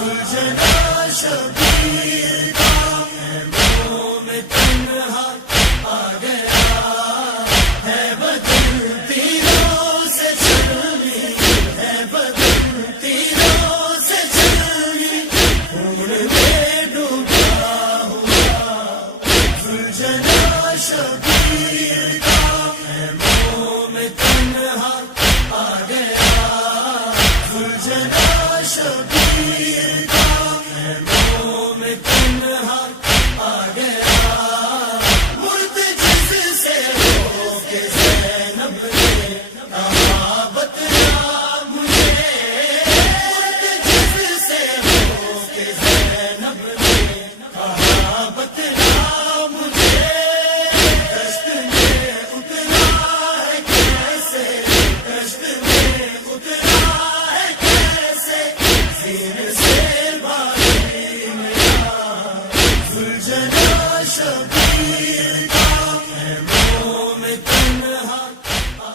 گلجنا شبیر کا منہ میں تنہا آ گیا ہے، بدن تیروں سے چلنی ہے، بدن تیروں سے چلنی، خون میں ڈوبا ہوا گلجنا شبیر کا منہ میں تنہا آ گیا گلجنا شبیر کا منہ میں تنہا آ گیا، مرد جس سے ہو کے زینب نے کہا بتلا مجھے، مرد جس سے ہو کے زینب نے کہا بتلا مجھے، کشت میں اترا ہے کیسے، کشت میں اترا ہے کیسے، زیر سے باری میرا گلجنا شبیر